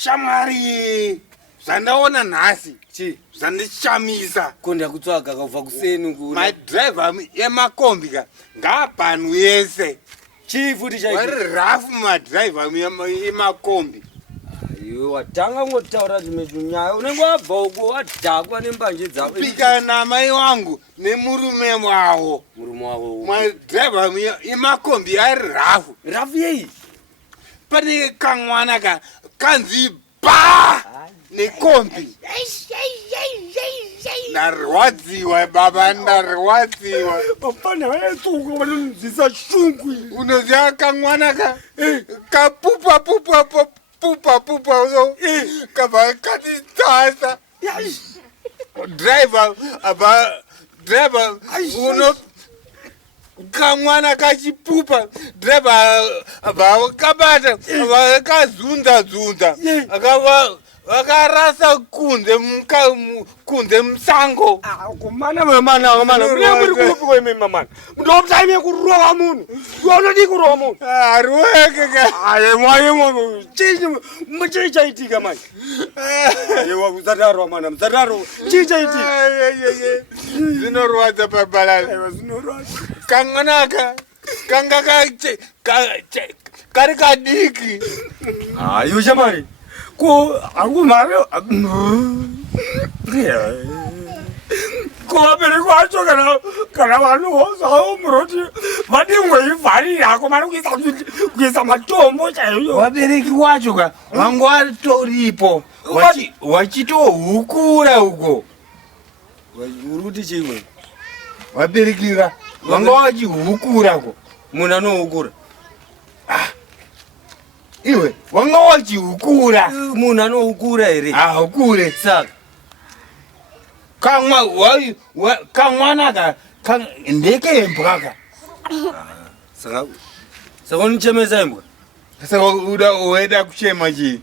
Shamwari zvandaona nhasi chi zvandishamisa konda kutsvaga kubva kuseni kuna madriver emakombi ka ngabhanwe yese chi futi chaiti vari rafu madriver emakombi. iwe watanga ngotaura nyaya unenge wabva uko wadhakwa nembanje dzako Pika namai wangu nemurume wavo murume wavo madriver emakombi ari rafu rafu yei pane kamwana ka kanzi ba nekombi ndarwadziwa baba ndarwadziwa bapana vaitsuka vanonzisa shungu unoziva kamwana ka kapupa pupa pupa pupa so kabva katitasa driver uno kamwana kachipupa driver kabata kazunza vakarasa kunze musango kumana muri kupi kwememamana ndoputaime kurova munhu unodi kurova munhu ariweke chii chaitika manje usatarwa mana musatarwa chii chaitika zvinorwadza pabalala kamwanaka kanga kari kadiki iwe shamari ko akumari kuvabereki vacho kana vanozvawo muroti vadimweivharira ako mari kuisa matombo chaiyo vabereki wacho ka vanga vatoripo vachitohukura uko uri kuti chimwe vabereki ka vanga vachihukura ko munhu anohukura iwe vanga vachihukura munhu anohukura here hukure saka kamwana ka ndekembwa ka saka unichemesa imbwa saka uda kuchema chii